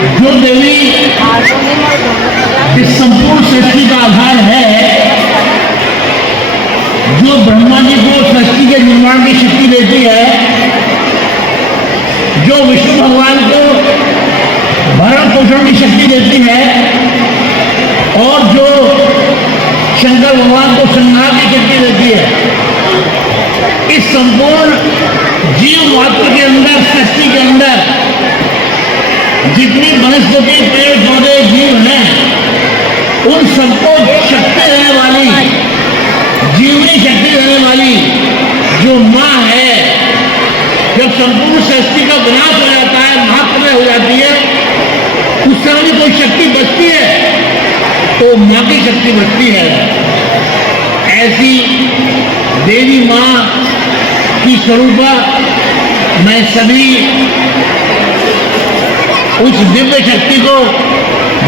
जो देवी इस संपूर्ण सृष्टि का आधार है, जो ब्रह्मा जी को सृष्टि के निर्माण की शक्ति देती है, जो विष्णु भगवान को भरण पोषण की शक्ति देती है और जो शंकर भगवान को संहार की शक्ति देती है, इस संपूर्ण जीव मात्र के अंदर, सृष्टि के अंदर जितनी वनस्पति, पेड़ पौधे, जीव हैं, उन सबको शक्ति देने वाली, जीवनी शक्ति देने वाली जो माँ है, जब संपूर्ण सृष्टि का विनाश हो जाता है, महाप्रलय हो जाती है, उस समय भी कोई शक्ति बचती है तो माँ की शक्ति बचती है। ऐसी देवी माँ की स्वरूपा मैं सभी उस दिव्य शक्ति को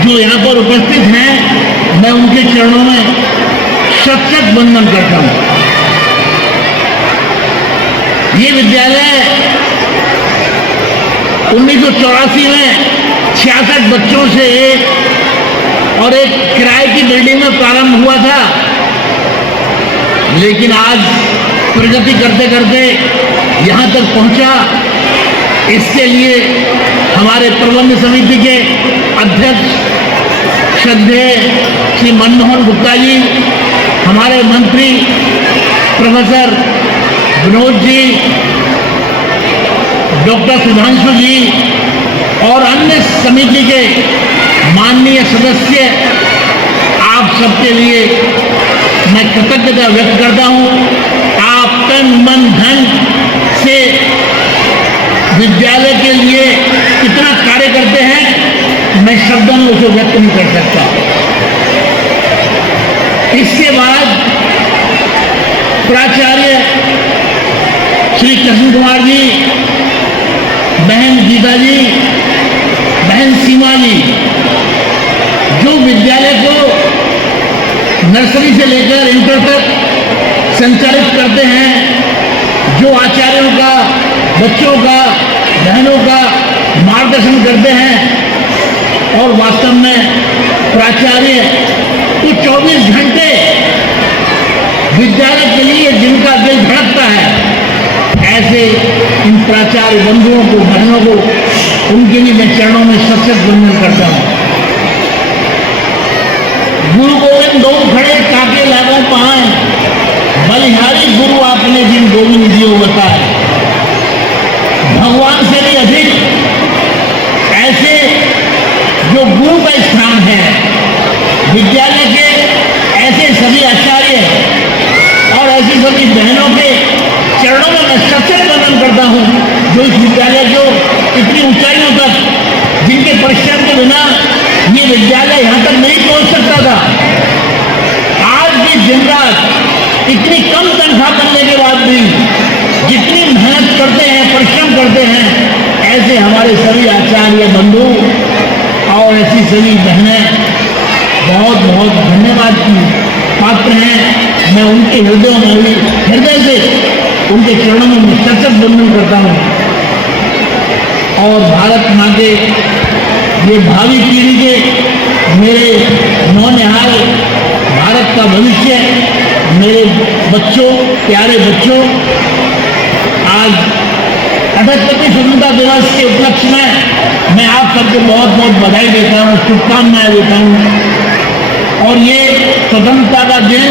जो यहाँ पर उपस्थित हैं, मैं उनके चरणों में शत शत वंदन करता हूँ। ये विद्यालय 1984 में 66 बच्चों से और एक किराए की बिल्डिंग में प्रारंभ हुआ था, लेकिन आज प्रगति करते करते यहाँ तक पहुँचा। इसके लिए हमारे प्रबंध समिति के अध्यक्ष श्रद्धेय श्री मनमोहन गुप्ता जी, हमारे मंत्री प्रोफेसर विनोद जी, डॉक्टर सुधांशु जी और अन्य समिति के माननीय सदस्य, आप सबके लिए मैं कृतज्ञता व्यक्त करता हूँ। आप तन मन धन से विद्यालय के लिए कितना कार्य करते हैं, मैं शब्दों में उसे व्यक्त नहीं कर सकता। इसके बाद प्राचार्य श्री कृष्ण कुमार जी, बहन गीता जी, बहन सीमा जी, जो विद्यालय को नर्सरी से लेकर इंटर तक संचालित करते हैं, जो आचार्यों का, बच्चों का, बहनों का मार्गदर्शन करते हैं और वास्तव में प्राचार्य को 24 घंटे विद्यालय के लिए जिनका दिल धड़कता है, ऐसे इन प्राचार्य बंधुओं को, बहनों को, उनके लिए मैं चरणों में सत सत वंदन करता हूँ। गुरु गोविंद दो खड़े काके लागो पाए, बलिहारी गुरु आपने जिन गोविंद दियो बताए। भगवान से भी अधिक ऐसे जो गुरु का स्थान है, विद्यालय के ऐसे सभी आचार्य और ऐसी सभी बहनों के चरणों में मैं सबसे वंदन करता हूँ, जो इस विद्यालय को इतनी ऊंचाइयों तक, जिनके परिश्रम के बिना ये विद्यालय यहाँ तक नहीं पहुँच सकता था, आज भी दिन रात इतनी कम तनख्वाह करने के बाद भी जितनी मेहनत करते हैं, परिश्रम करते हैं, ऐसे हमारे सभी आचार्य बंधु और ऐसी सभी बहनें बहुत बहुत धन्यवाद की पात्र हैं। मैं उनके हृदयों में भी हृदय से उनके चरणों में मैं सत सत वंदन करता हूँ। और भारत माँ के ये भावी पीढ़ी के मेरे नौनिहाल भारत का भविष्य, मेरे बच्चों, प्यारे बच्चों, आज 78वें स्वतंत्रता दिवस के उपलक्ष्य में मैं आप सबको बहुत बहुत बधाई देता हूँ, शुभकामनाएं देता हूँ। और ये स्वतंत्रता का दिन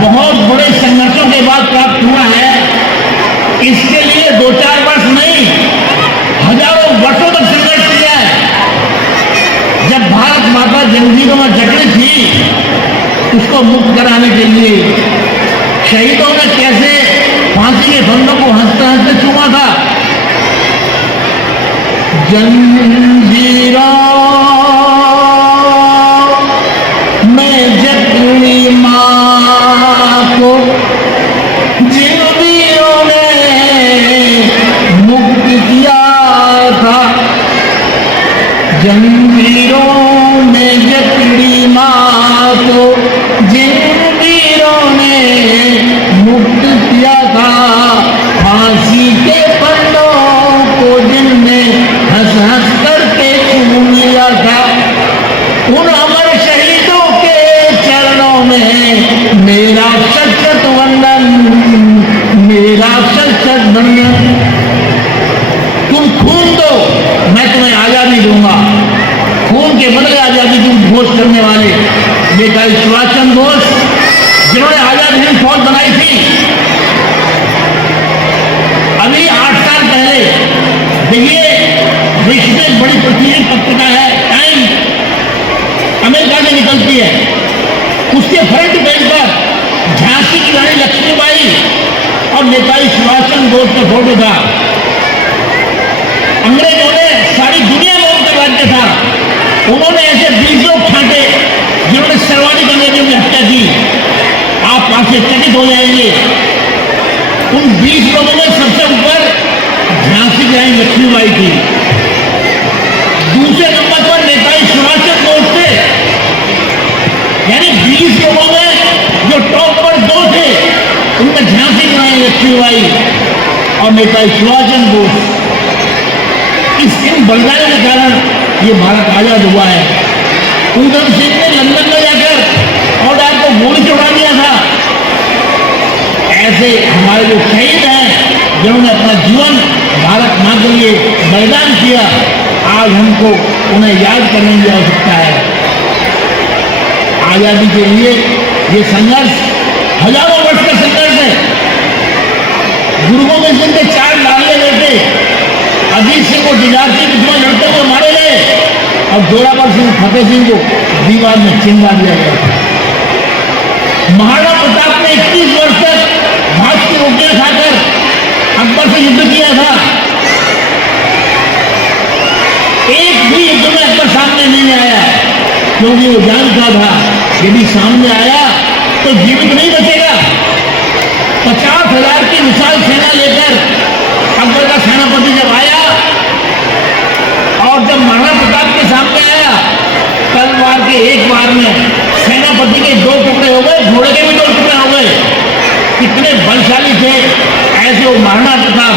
बहुत बड़े संघर्षों के बाद प्राप्त हुआ है। इसके लिए 2-4 वर्ष नहीं, हजारों वर्षों तक संघर्ष किया है। जब भारत माता जंजीरों में जकड़ी थी, उसको मुक्त कराने के लिए शहीदों ने कैसे फांसी के फंदों को हंसते हंसते चूमा था। जंजीरों में जकड़ी मां को जिन वीरों ने मुक्त किया था, जंजीरों में जकड़ी मां को जिन वीरों ने मुक्त किया था, फांसी के फंदों को जिनने हंस हंस करके करने वाले नेताजी सुभाष चंद्र बोस, जिन्होंने आजाद हिंद फौज बनाई थी। अभी 8 साल पहले देखिए, विश्व में बड़ी प्रतिष्ठित पत्रिका है टाइम, अमेरिका से निकलती है, उसके फ्रंट पेज पर झांसी की रानी लक्ष्मीबाई और नेताजी सुभाष चंद्र बोस का फोटो था। अंग्रेजों ने सारी दुनिया में उनका राज्य था, उन्होंने ऐसे 20 लोग छांटे जिन्होंने सर्वाधिक अंग्रेजों की हत्या की। आप आश्चर्यचकित हो जाएंगे, उन 20 लोगों में सबसे ऊपर झांसी की रानी लक्ष्मीबाई थी, दूसरे नंबर पर नेताजी सुभाष चंद्र बोस थे। यानी 20 लोगों में जो टॉप पर 2 थे, उनमें झांसी की रानी लक्ष्मीबाई और नेताजी सुभाष चंद्र बोस। इन बलिदानों के कारण ये भारत आजाद हुआ है। उधम सिंह ने लंदन में जाकर और आपको गोली चढ़ा दिया था। ऐसे हमारे जो शहीद हैं, जिन्होंने अपना जीवन भारत मां के लिए बलिदान किया, आज हमको उन्हें याद करने की आवश्यकता है। आजादी के लिए ये संघर्ष हजारों वर्ष का संघर्ष है। गुरु गोबिंद सिंह के 4 लाडले बेटे अजीत सिंह को डिजारती दुश्मन लड़ते हुए मारे गए और जोरावर सिंह फतेह सिंह को दीवार में चिंगा दिया गया था। महाराणा प्रताप ने 21 वर्ष तक भाज की रोटियां खाकर अकबर से युद्ध किया था। एक भी युद्ध में अकबर सामने नहीं आया, क्योंकि वो जानता था यदि सामने आया तो जीवित नहीं बचेगा। 50,000 की विशाल सेना लेकर अकबर का सेनापति जब आया और जब महाराणा प्रताप के सामने आया, तलवार के एक बार में सेनापति के 2 टुकड़े हो गए, घोड़े के भी 2 टुकड़े हो गए। कितने बलशाली थे ऐसे वो महाराणा प्रताप,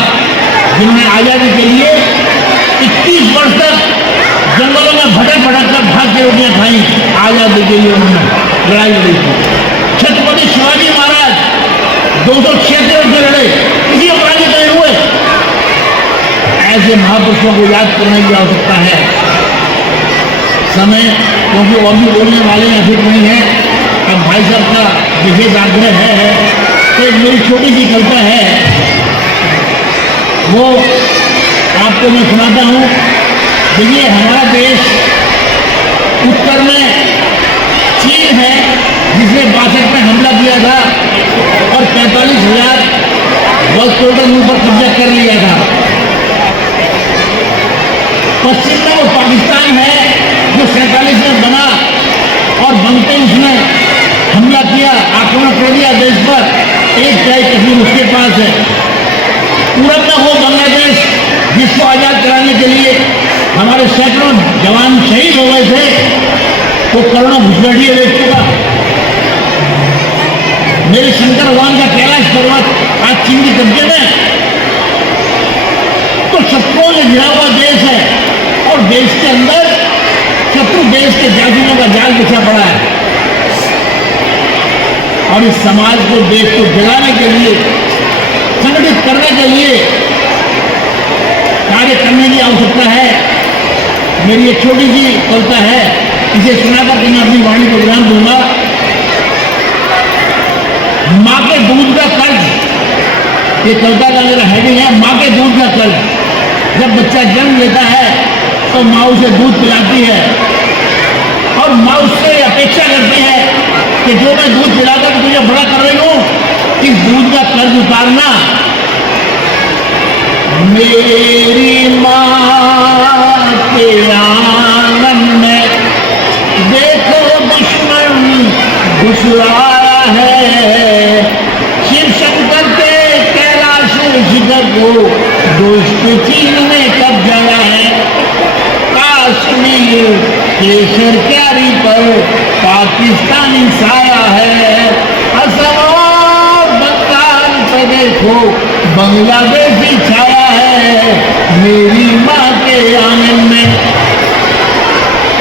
जिन्होंने आजादी के लिए 21 वर्ष तक जंगलों में भटक कर भाग के रोटियां खाई। आजादी के लिए उन्होंने लड़ाई लड़ी थी। छत्रपति शिवाजी महाराज 276 वर्ष लड़े, किसी को पराजित नहीं हुए। ऐसे महापुरुषों को याद करने की आवश्यकता है। समय, क्योंकि और भी बोलने वाले अधिक नहीं है, अब भाई साहब का विशेष आग्रह है तो मेरी छोटी सी कविता है, वो आपको मैं सुनाता हूँ। देखिए, हमारा देश उत्तर में चीन है, जिसने 62 में हमला किया था और 45,000 वर्ष किलोमीटर पर कब्जा कर लिया था। पश्चिम में वो पाकिस्तान है जो 47 में बना और बनते उसने हमला किया, आक्रमण कर दिया देश पर। एक जय कश्मीर उसके पास है। पूरब में वो बांग्लादेश जिसको आजाद कराने के लिए हमारे सैकड़ों जवान शहीद हो गए थे, वो करोड़ों घुसपैठिए देख चुका। मेरे शंकर भगवान का कैलाश पर्वत आज चीन के कब्जे में, तो शत्रुओं ने घिरा हुआ देश है और देश के अंदर शत्रु देश के जासूसों का जाल बिछा पड़ा है। और इस समाज को, देश को जगाने के लिए, संगठित करने के लिए कार्य करने की आवश्यकता है। मेरी एक छोटी सी कविता है, इसे सुनाकर के मैं अपनी वाणी को विराम दूंगा। माँ के दूध का कर्ज, ये कविता का मेरा हेडिंग है, माँ के दूध का कर्ज। जब बच्चा जन्म लेता है तो माँ उसे दूध पिलाती है और माँ उससे अपेक्षा करती है कि जो मैं दूध पिलाकर तुझे बड़ा कर रही हूँ, इस दूध का कर्ज उतारना। मेरी माँ के आंगन में देखो दुश्मन घुस आया है, शिव शंकर के कैलाश शिखर को दुष्ट चीन ने कब्जा है। कश्मीर केसर क्यारी पर पाकिस्तानी साया है। असम और बंगाल पे देखो बांग्लादेशी छाया है। मेरी माँ के आंगन में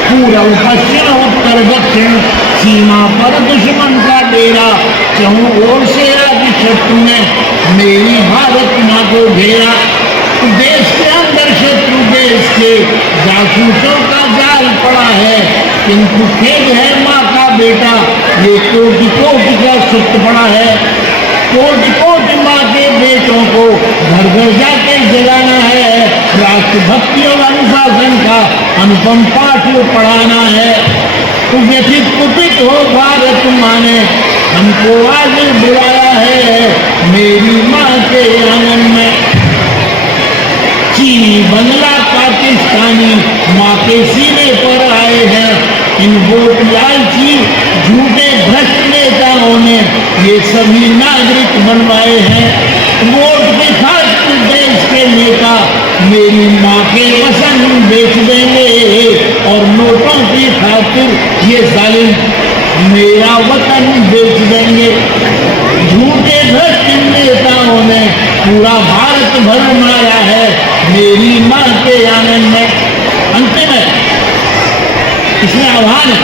पूर्व पश्चिम उत्तर दक्षिण सीमा पर दुश्मन का डेरा, चहुं ओर से आज शत्रु ने मेरी भारत माँ को घेरा। देश के अंदर शत्रु के देश के जासूसों का जाल पड़ा है, किंतु खेद है माँ का बेटा, ये कोटि कोटि का सुत पड़ा है। कोटि कोटि माँ के बेटों को घर घर जाके जगाना है, राष्ट्रभक्ति और अनुशासन का अनुपम पाठ पढ़ाना है। व्यथित कुपित हो भारत माँ ने हमको आज बुलाया है, मेरी माँ के आंगन में। चीनी बंगला पाकिस्तानी माँ के सीने पर आए हैं, इन वोट लालची झूठे भ्रष्ट नेताओं ने ये सभी नागरिक बनवाए हैं। वोट के खातिर देश के नेता मेरी माँ के वसन बेच देंगे, और नोटों की खातिर ये जालिम मेरा वतन बेच देंगे। झूठे भ्रष्ट नेताओं ने पूरा भारत भर मारा है, मेरी माँ के आंगन में। अंतिम है इसमें आह्वान है,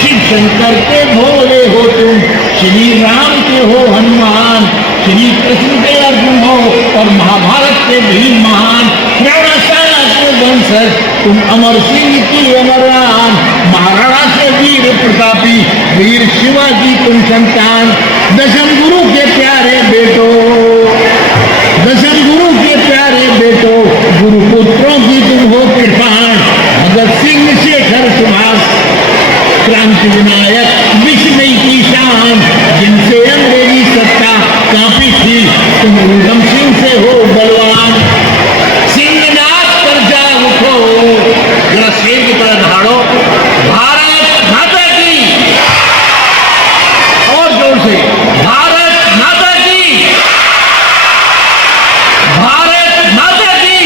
शिव शंकर के भोले हो तुम, श्री राम के हो हनुमान, श्री कृष्ण के अर्जुन हो और महाभारत के भीम महान, द्रोणाचार्य के वंशज तुम, अमर सिंह की अमर राम, महाराणा से वीर प्रतापी, वीर शिवाजी तुम संतान। दशम गुरु के प्यारे बेटो, दशम गुरु के प्यारे बेटो, गुरु पुत्रों की तुम हो कृपाण। भगत सिंह, शेखर, सुभाष, क्रांति विनायक, विश्वमयी की शान, जिनसे अंग्रेजी सत्ता काफी थी, तुम उधम सिंह से हो बलवान। सिंहनाथ कर जाग उठो, जरा शेर की तरह दहाड़ो, भारत माता की, और जोर से, भारत माता की, भारत माता की।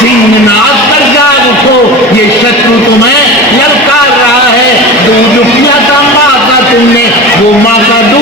सिंहनाथ कर जाग उठो, ये शत्रु तुम्हें ललकार रहा है, दूध पिया था माँ का तुमने, वो माँ का दूध